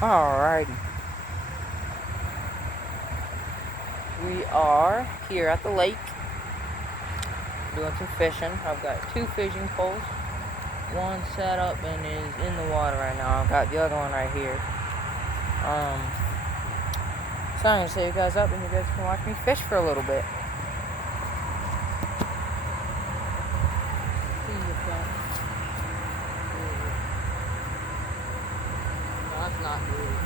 Alrighty. We are here at the lake doing some fishing. I've got 2 fishing poles. One set up and is in the water right now. I've got the other one right here. So I'm gonna set you guys up and you guys can watch me fish for a little bit. That's not good.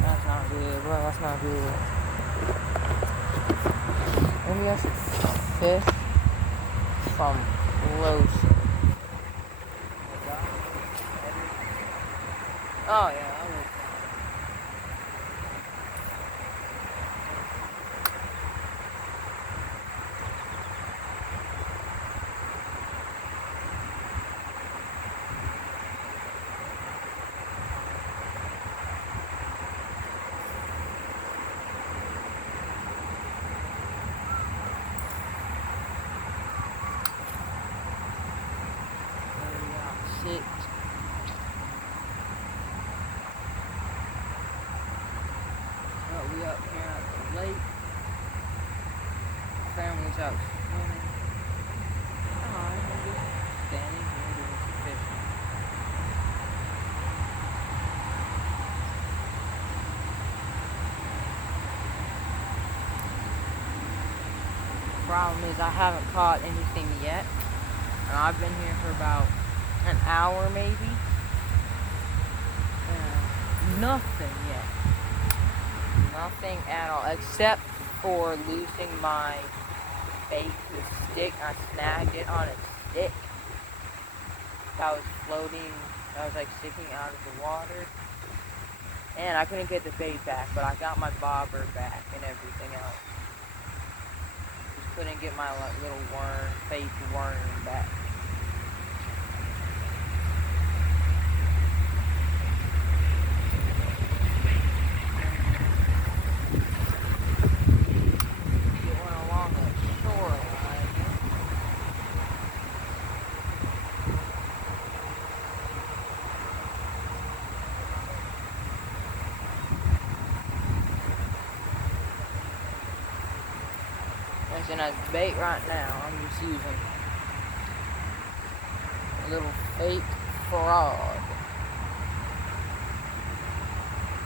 That's not good, bro. That's not good. Maybe I should fish from closer. Oh yeah, I will. Six. Oh, we up here at the lake. Family's out swimming. Oh, I'm just standing here doing some fishing. Problem is I haven't caught anything yet, and I've been here for about an hour maybe. Nothing yet. Nothing at all, except for losing my bait, the stick. I snagged it on a stick that was floating, that was like sticking out of the water, and I couldn't get the bait back, but I got my bobber back and everything else. Just couldn't get my little worm, fake worm back. And as bait right now, I'm just using a little fake frog.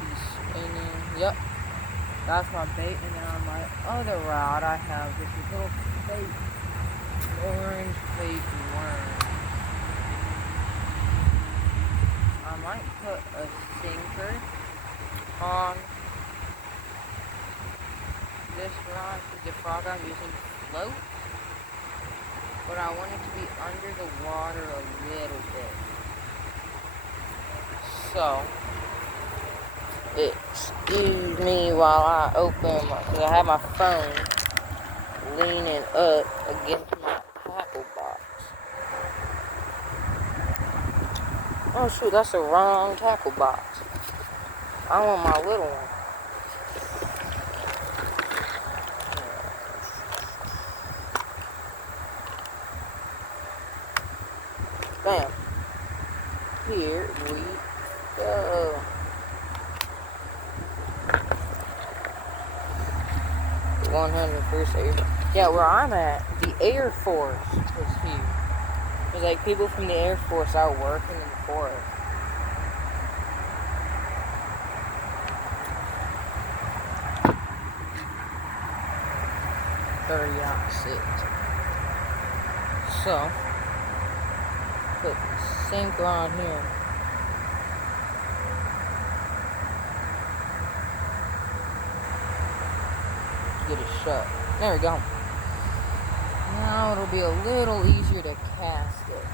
He's spinning. Yep, that's my bait. And then on my other rod, I have this little fake orange fake worm. I might put a sinker on this rod, the frog I'm using to float, but I want it to be under the water a little bit. So, excuse me while I open because I have my phone leaning up against my tackle box. Oh shoot, that's the wrong tackle box. I want my little one. Bam. Here we go. The 101st Air. Yeah, where I'm at, the Air Force was here. There's like people from the Air Force out working in the forest. So, put the sinker on here. Get it shut. There we go. Now it'll be a little easier to cast it.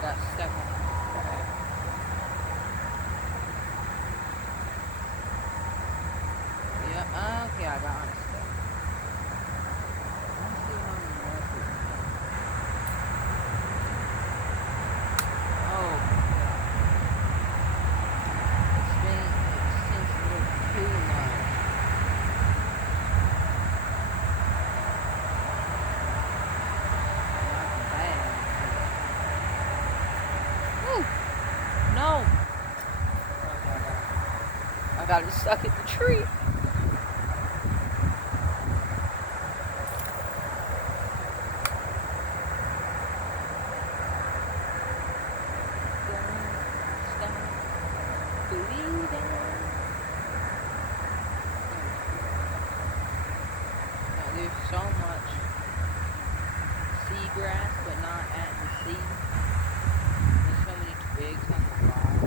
That second. Yeah, okay, I got on a stick. Let's see how many left it. Oh, it's since a little too much. got it stuck in the tree. There's so much seagrass, but not at the sea. There's so many twigs on the rock.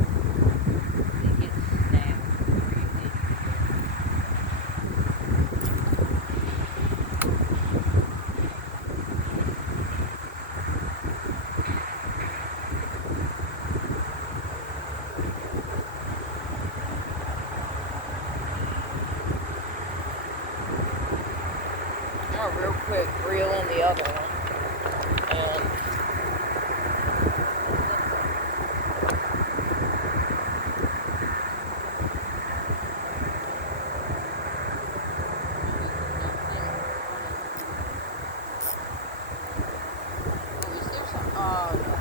They get snapped really quick. Real quick, reel in the other one, and is there some? Oh no.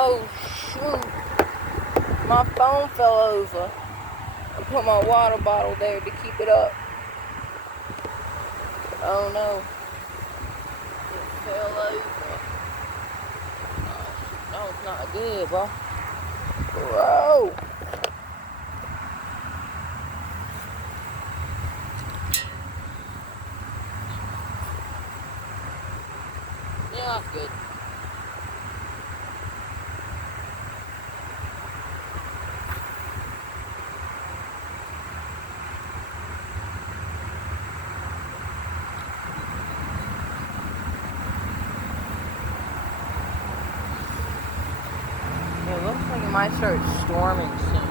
Oh shoot, my phone fell over. I put my water bottle there to keep it up. Oh no, it fell over. Oh, no, it's not good, bro. Bro. Yeah, that's good. It looks like it might start storming soon.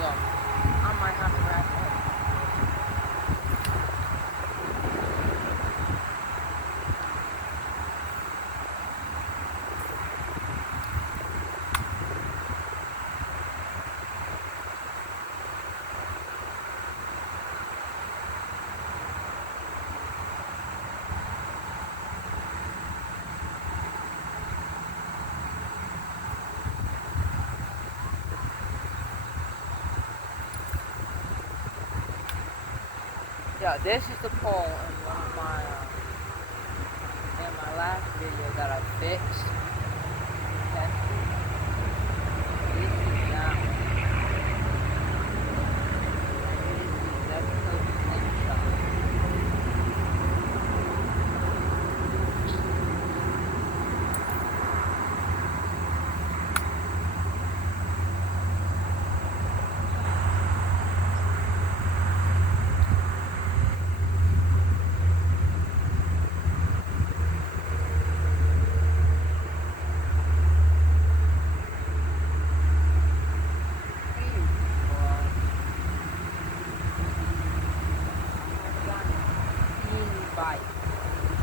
So, I might have to wrap up. Yeah, this is the pole in one of my in my last video that I fixed. Tested. This is that one. That's close to slingshot.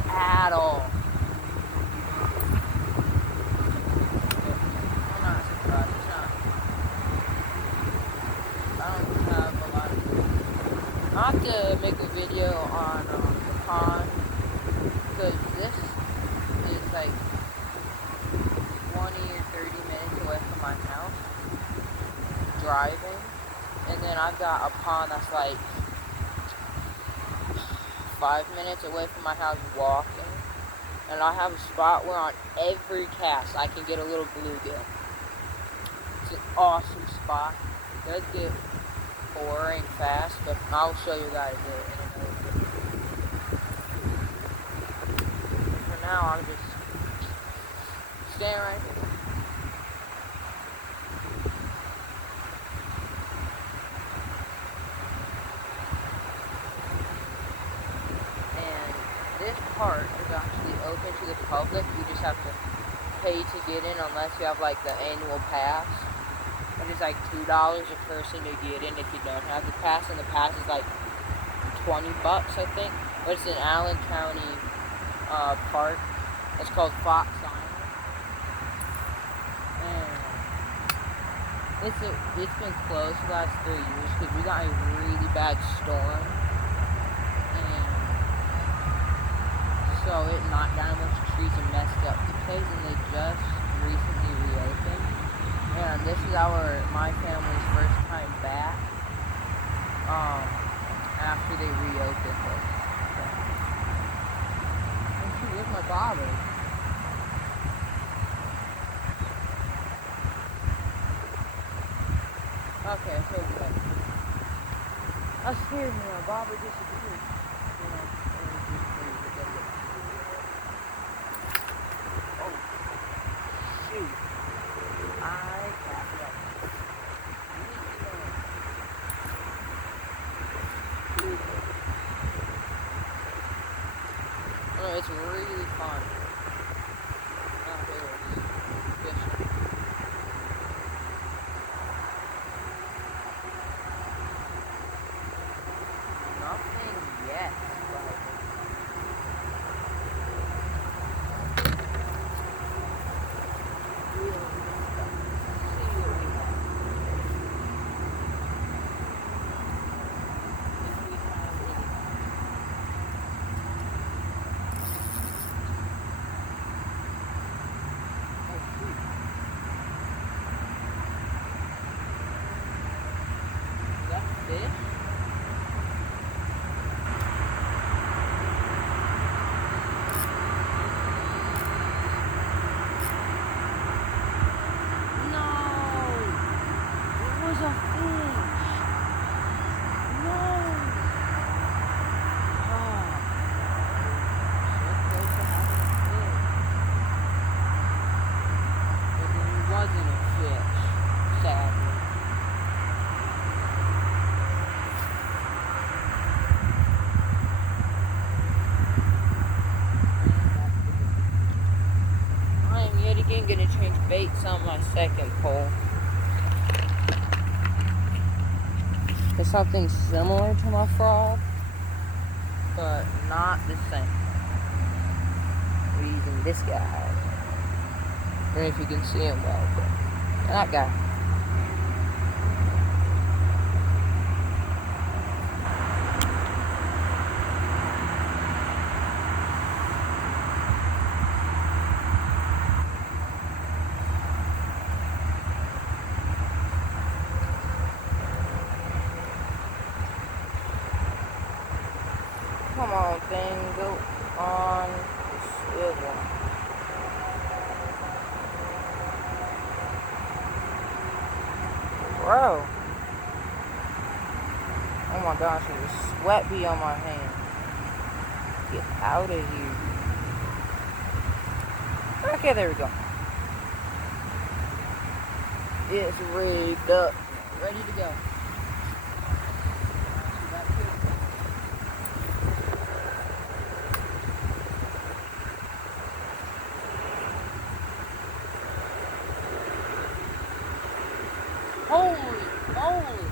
At all. I'm not surprised. It's not. I don't have a lot of. I have to make a video on the pond because this is like 20 or 30 minutes away from my house driving, and then I've got a pond that's like 5 minutes away from my house walking, and I have a spot where on every cast I can get a little bluegill. It's an awesome spot. It does get boring fast, but I'll show you guys it in another video. For now, I'm just staying right here. This park is actually open to the public. You just have to pay to get in unless you have like the annual pass. And it's like $2 a person to get in if you don't have the pass, and the pass is like $20, I think. But it's in Allen County Park. It's called Fox Island. And It's been closed the last 3 years because we got a really bad storm, and so it knocked down a bunch of trees and messed up the place. And they just recently reopened, and this is my family's first time back. After they reopened it. Oh shoot, where's my bobber? Okay, so good. I was scared when my bobber disappeared. Oh, shoot. I got it. Oh, it's really fun. Out there, fishing. Nothing yet, but we'll see what we have. If we have anything. Oh, shoot. Is that fish? A fish. No. Oh. So close to having a fish. But then it wasn't a fish, sadly. I am yet again going to change baits on my second pole. It's something similar to my frog, but not the same. We're using this guy. I don't know if you can see him well, but that guy. Come on, thing, go on the swivel. Bro. Oh my gosh, there's a sweat bee on my hand. Get out of here. Okay, there we go. It's rigged up. Ready to go. Holy moly!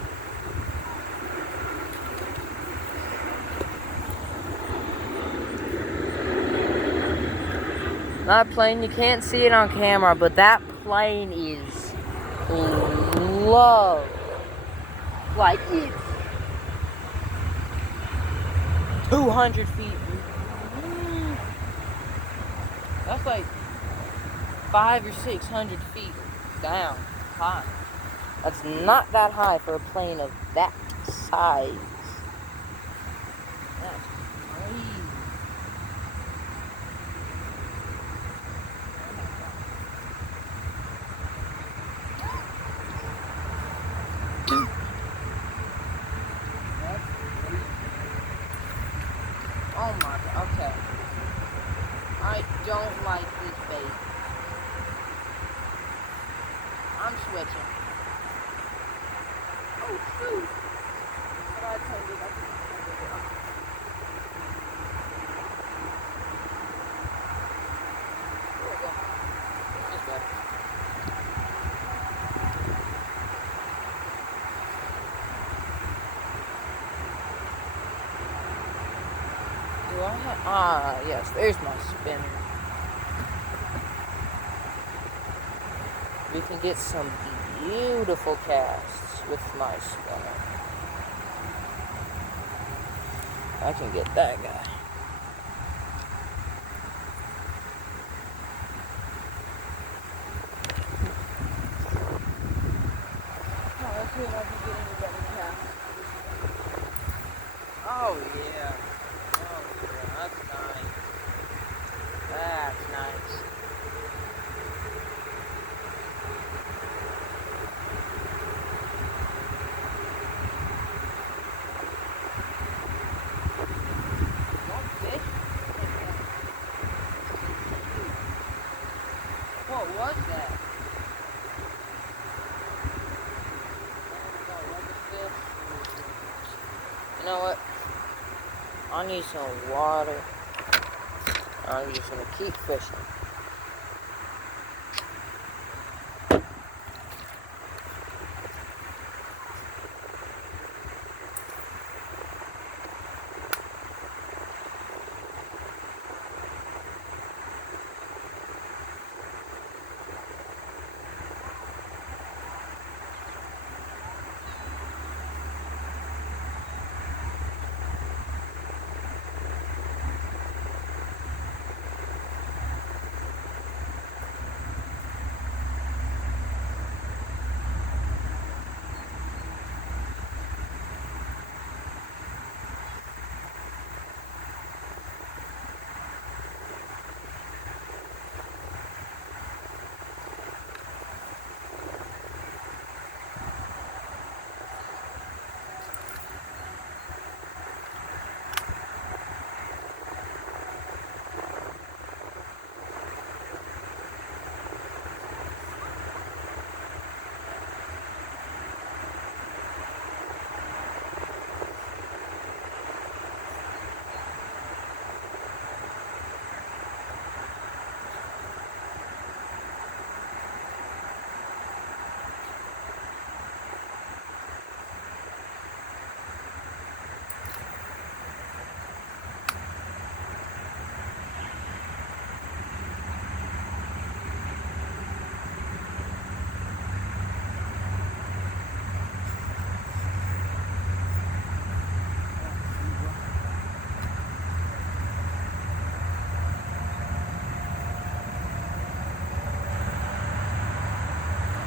That plane, you can't see it on camera, but that plane is low. Like it's 200 feet. That's like 500 or 600 feet down high. That's not that high for a plane of that size. That's crazy. Oh my god, okay. I don't like this bait. I'm switching. Oh shoot! But I told you that's There we go. This is better. Do I have... Ah, yes, there's my spinner. We can get some beautiful casts with my spinner. I can get that guy. Oh, let's see if I can get any better cast. Oh yeah. Oh yeah, that's nice. That's nice. Don't fish. What was that? Oh my god, what was this? You know what? I need some water. I'm just gonna keep fishing.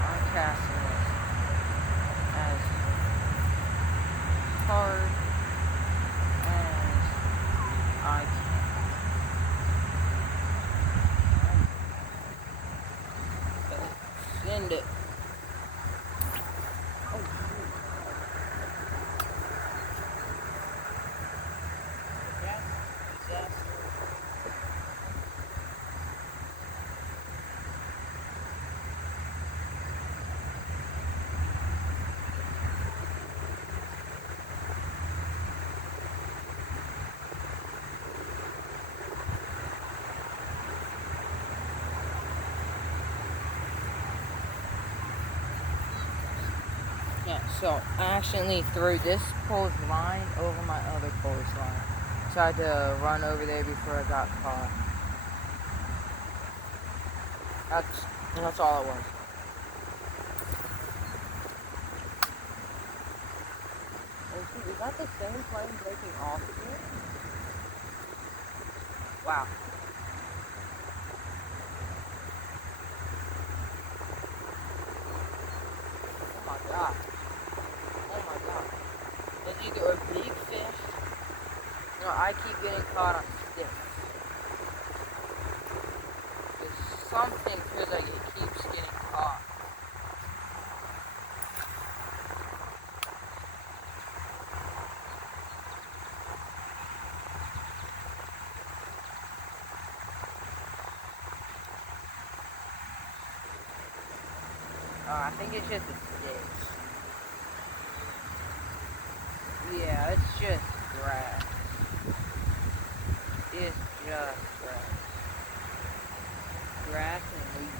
I'm casting this as hard as I can. Send it. Oh, shoot. That's disaster. Yeah, so I accidentally threw this pole's line over my other pole's line. So I had to run over there before I got caught. That's all it was. Oh, shoot, is that the same plane taking off again? Wow. Oh my god. Oh my god. It's either a big fish, or I keep getting caught on sticks. There's something feels like it keeps getting caught. I think it's just the sticks. Yeah, it's just grass. It's just grass. Grass and leaves.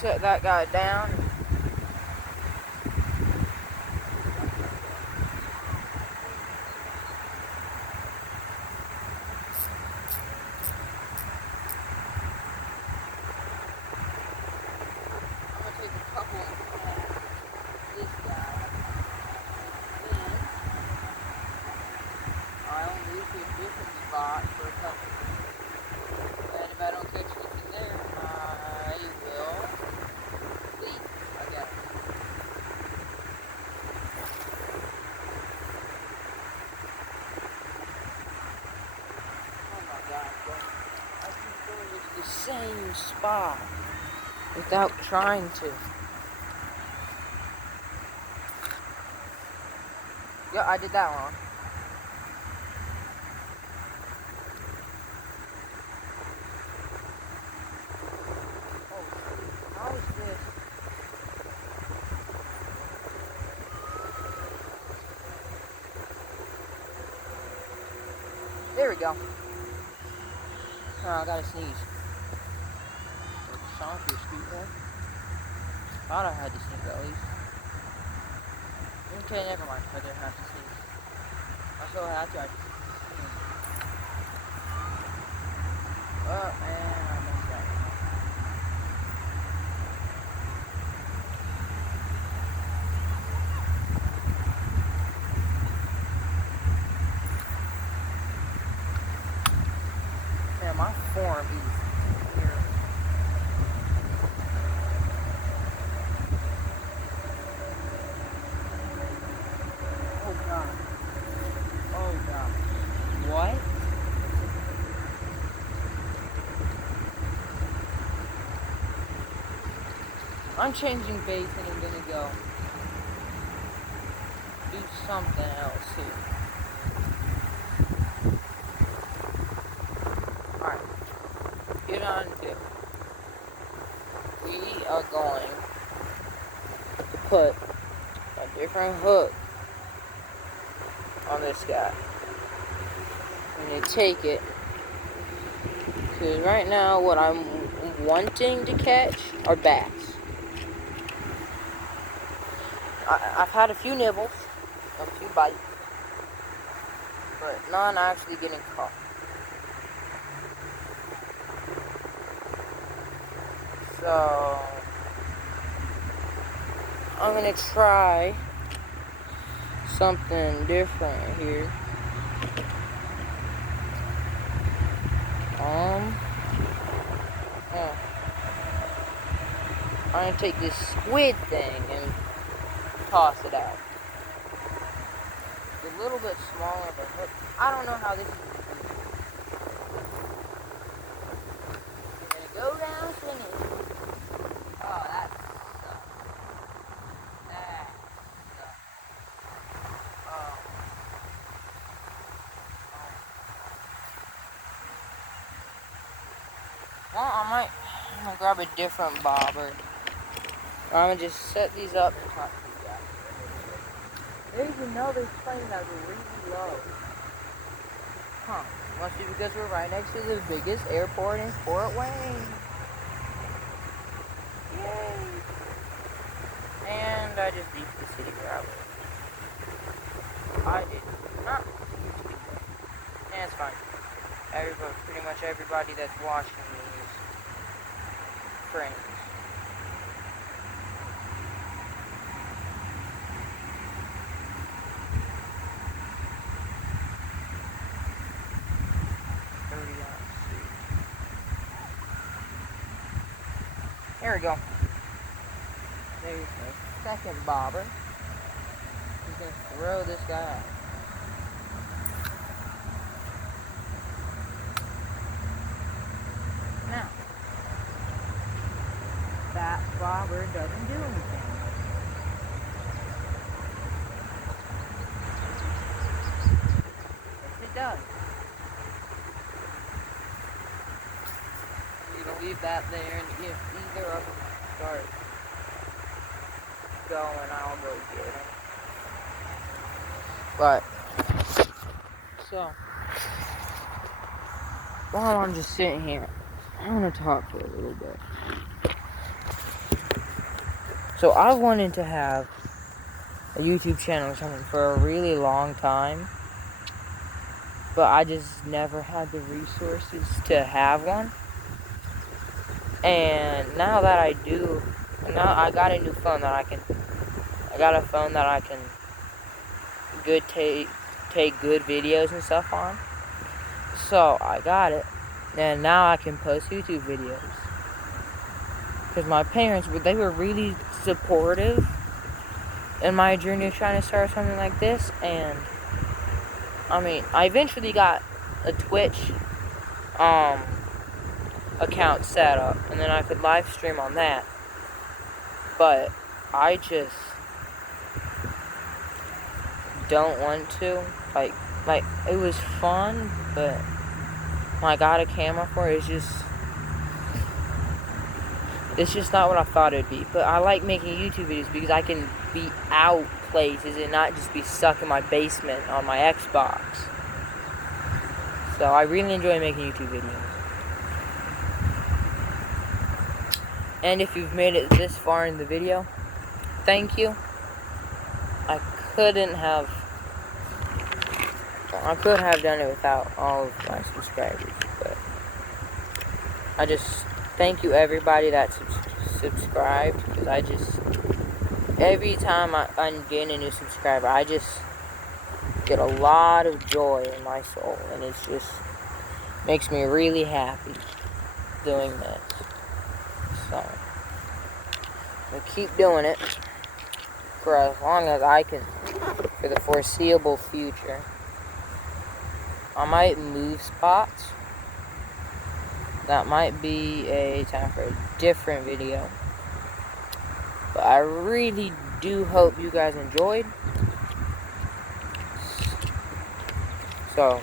set that guy down. I'm gonna take a couple of this guy. Then I'll move to a different spot for a couple. And if I don't catch anything there, I will leave. I got it. Oh my god, bro. I keep going to the same spot without trying to. Yeah, I did that one. Oh, how is this? There we go. Oh, I gotta sneeze. Song for scoot there. Thought I had to sneeze at least. Okay, never mind. I didn't have to sneeze. I still had to. Oh, man, I messed that one up. Man, my form is terrible. Oh, God. Oh, God. What? I'm changing base and I'm gonna go do something else here. Alright. Get on to. We are going to put a different hook on this guy. I'm gonna take it. Because right now what I'm wanting to catch are bass. I've had a few nibbles, a few bites, but none actually getting caught. So I'm gonna try something different here. Yeah. I'm gonna take this squid thing and toss it out. It's a little bit smaller of a hook. I don't know how this is gonna go down finish. Oh, that sucks. That sucks. Oh. Well, I'm gonna grab a different bobber. I'm gonna just set these up and talk to you guys. There's another plane that's really low. Huh. Must be because we're right next to the biggest airport in Fort Wayne. Yay! And I just beat the city where I live. I did not. Yeah, it's fine. Pretty much everybody that's watching me is friends. There we go. There's the second bobber. He's gonna throw this guy out. Now, that bobber doesn't do anything. Yes, it does. You can leave that there, and if either of them start going, I'll go get him. But, so, while I'm just sitting here, I want to talk for a little bit. So I wanted to have a YouTube channel or something for a really long time, but I just never had the resources to have one. And now that I do, now I got a new phone that I got a phone that I can take good videos and stuff on. So I got it, and now I can post YouTube videos. Because my parents, they were really supportive in my journey of trying to start something like this. And I mean, I eventually got a Twitch account set up, and then I could live stream on that. But I just don't want to. Like it was fun, but when I got a camera for it, it's just not what I thought it'd be. But I like making YouTube videos because I can be out places and not just be stuck in my basement on my Xbox. So I really enjoy making YouTube videos. And if you've made it this far in the video, thank you. I could have done it without all of my subscribers, but I just thank you everybody that subscribed, because every time I'm getting a new subscriber, I just get a lot of joy in my soul, and it just makes me really happy doing this. So I'll keep doing it for as long as I can, for the foreseeable future. I might move spots. That might be a time for a different video. But I really do hope you guys enjoyed. So,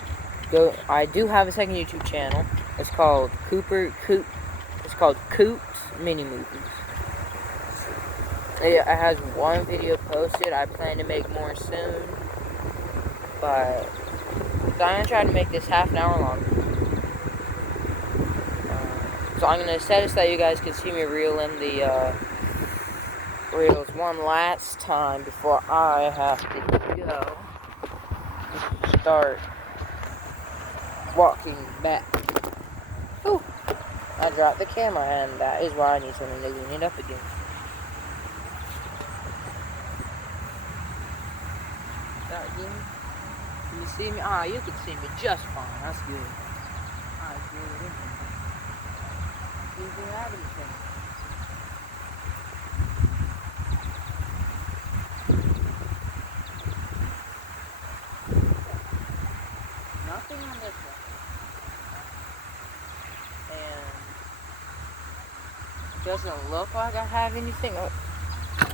I do have a second YouTube channel. It's called Coops Mini Movies. It has one video posted. I plan to make more soon. But so I'm going to try to make this half an hour long. So I'm going to set it so that you guys can see me reel in the reels one last time before I have to go start walking back. Ooh, I dropped the camera, and that is why I need something to lean it up again. Can you see me? Ah, you can see me just fine. That's good. Alright, good. Do you have anything? Nothing on this one. And it doesn't look like I have anything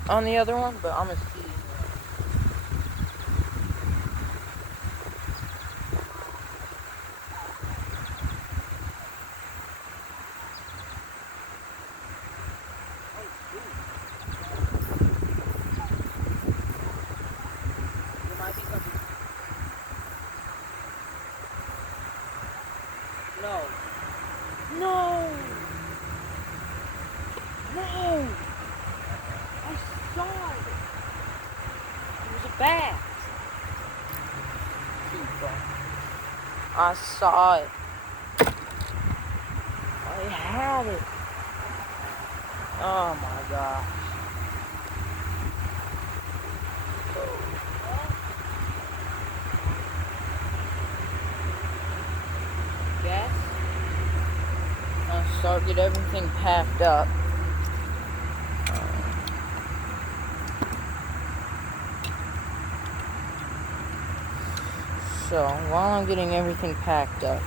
on the other one, but I'm gonna see. No. No! No! I saw it! It was a bat! I saw it. I had it. Oh my gosh. Yes? I'll start get everything packed up. So while I'm getting everything packed up,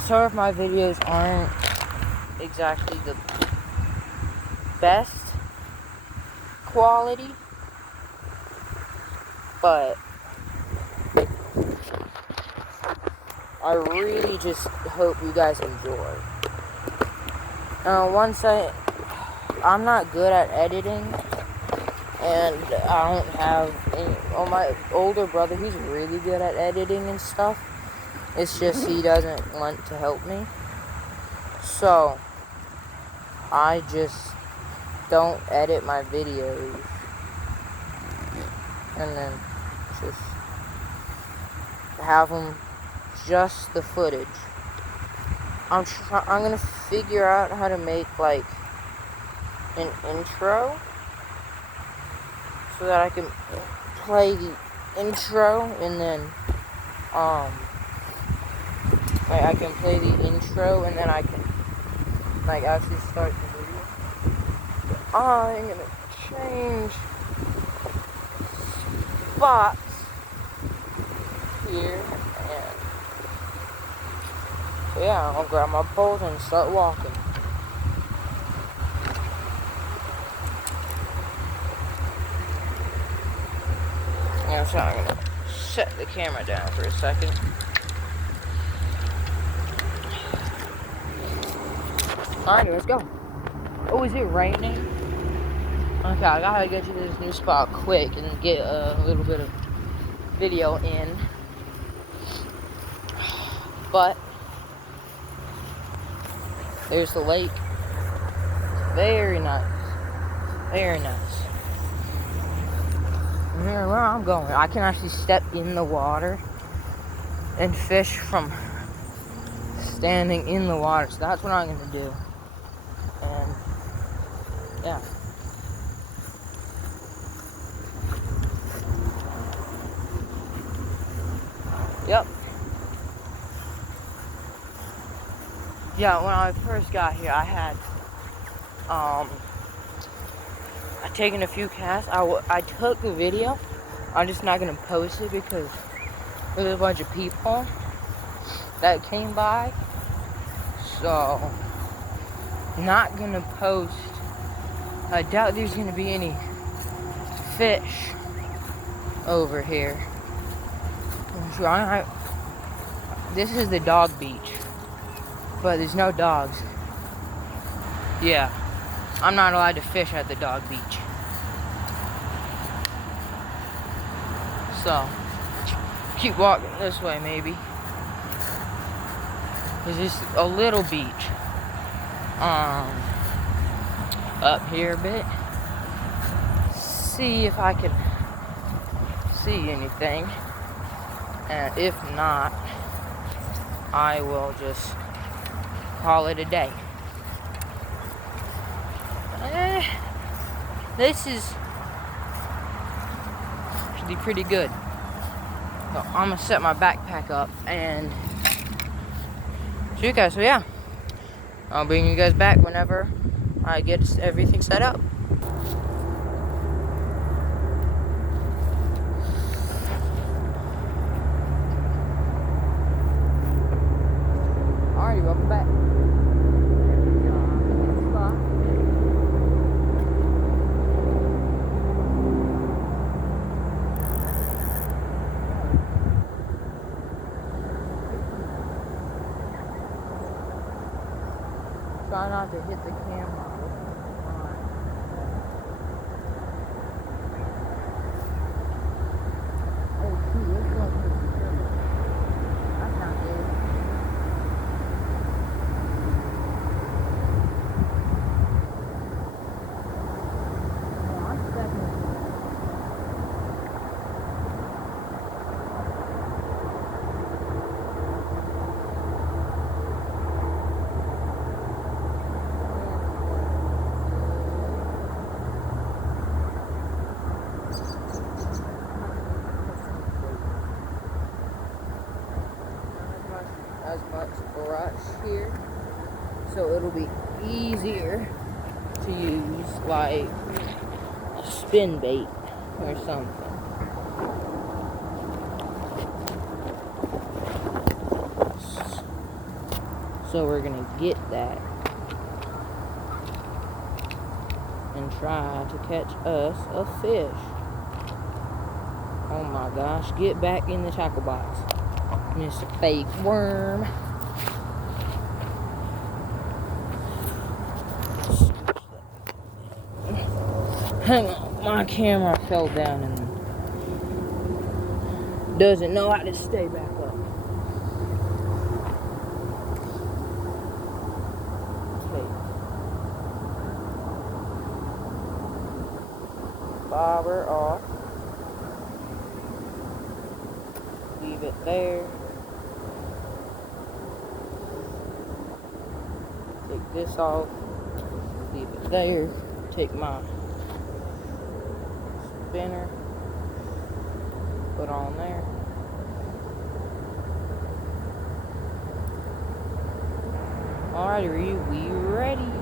some of my videos aren't exactly the best quality, but I really just hope you guys enjoy. I'm not good at editing, and I don't have any. Oh, my older brother, he's really good at editing and stuff. It's just he doesn't want to help me. So I just don't edit my videos. And then just have them just the footage. I'm gonna figure out how to make like an intro so that I can play the intro and then like I can play the intro and then I can like actually start the video. I'm gonna change spots here and so yeah, I'll grab my poles and start walking. Yeah, so I'm gonna set the camera down for a second. Alright, let's go. Oh, is it raining? Okay, I gotta get to this new spot quick and get a little bit of video in. But there's the lake. Very nice. Very nice. And here where I'm going, I can actually step in the water and fish from standing in the water. So that's what I'm gonna do. And yeah. Yep. Yeah, when I first got here, I had I'd taken a few casts. I took a video. I'm just not gonna post it because there's a bunch of people that came by. So, not gonna post. I doubt there's gonna be any fish over here. This is the dog beach, but there's no dogs. Yeah, I'm not allowed to fish at the dog beach. So, keep walking this way maybe. There's just a little beach. Up here a bit. See if I can see anything. And if not, I will just call it a day. This is actually pretty good. So I'm gonna set my backpack up and show you guys. So yeah, I'll bring you guys back whenever I get everything set up. Alrighty, welcome back. Try not to hit the camera. Oh, shoot, it's going to hit the camera. That's not good. Oh, I'm stepping. As much brush here, so it'll be easier to use like a spin bait or something. So we're gonna get that and try to catch us a fish. Oh my gosh, get back in the tackle box. Mr. Fake Worm. Hang on, my camera fell down and doesn't know how to stay back up. Okay. bobber off. Leave it there. Take this off. Leave it there. Take my spinner. Put on there. Alrighty, we ready.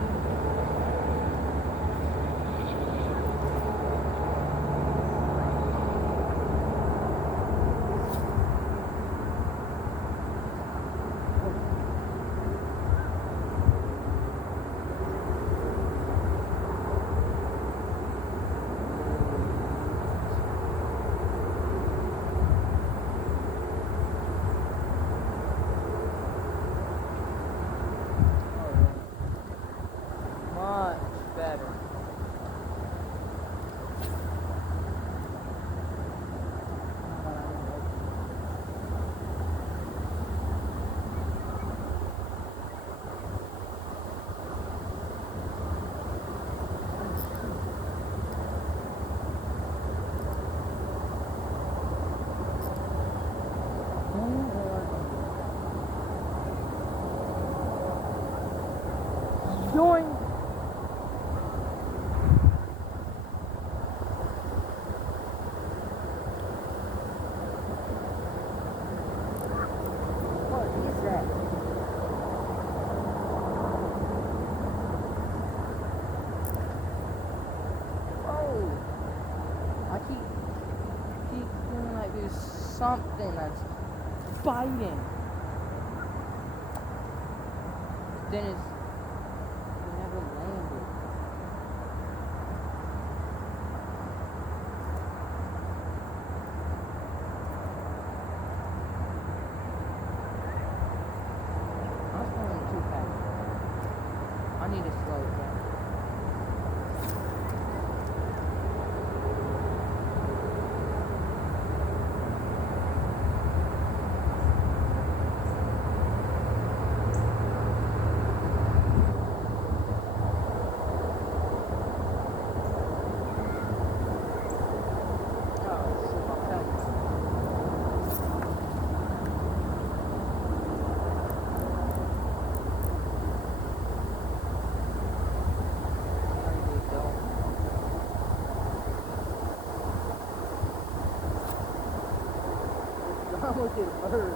Much better. Join. What is that? Oh, I keep feeling like there's something that's biting. Then it never landed. I'm going too fast. I need to slow it down. Look at a bird.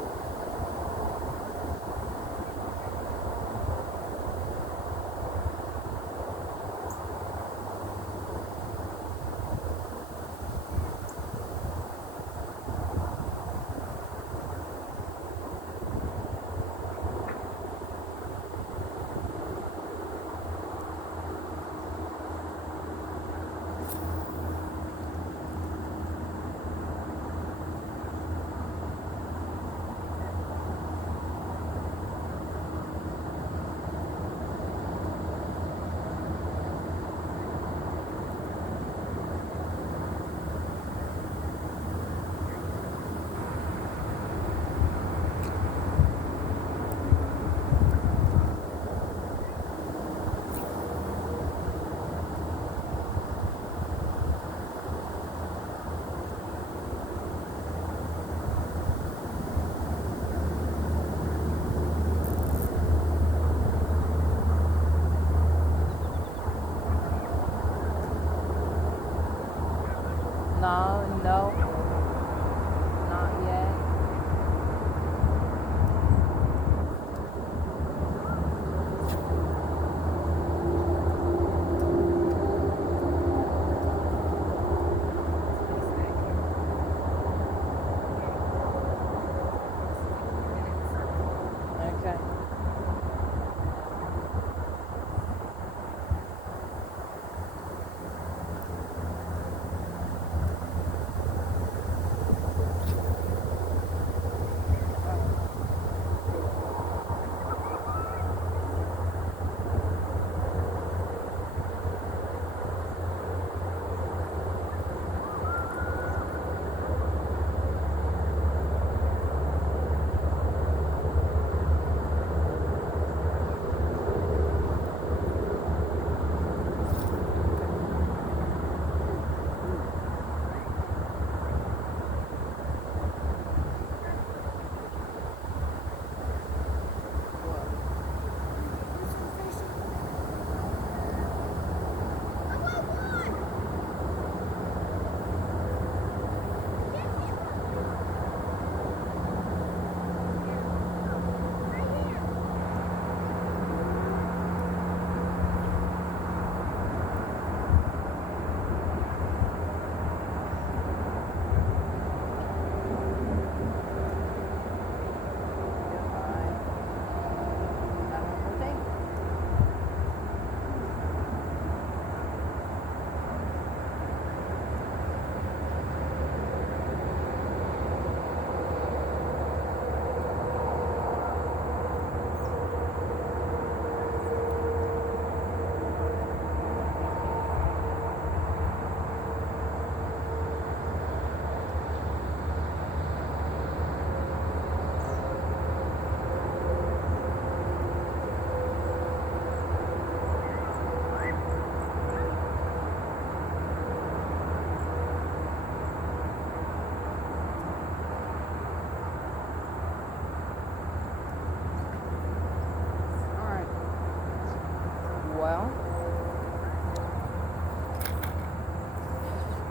well,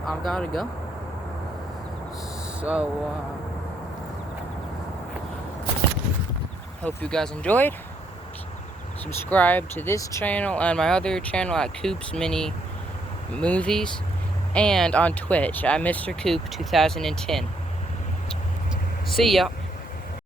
I've got to go. So, hope you guys enjoyed. Subscribe to this channel and my other channel at Coop's Mini Movies, and on Twitch at Mr. Coop 2010. See ya.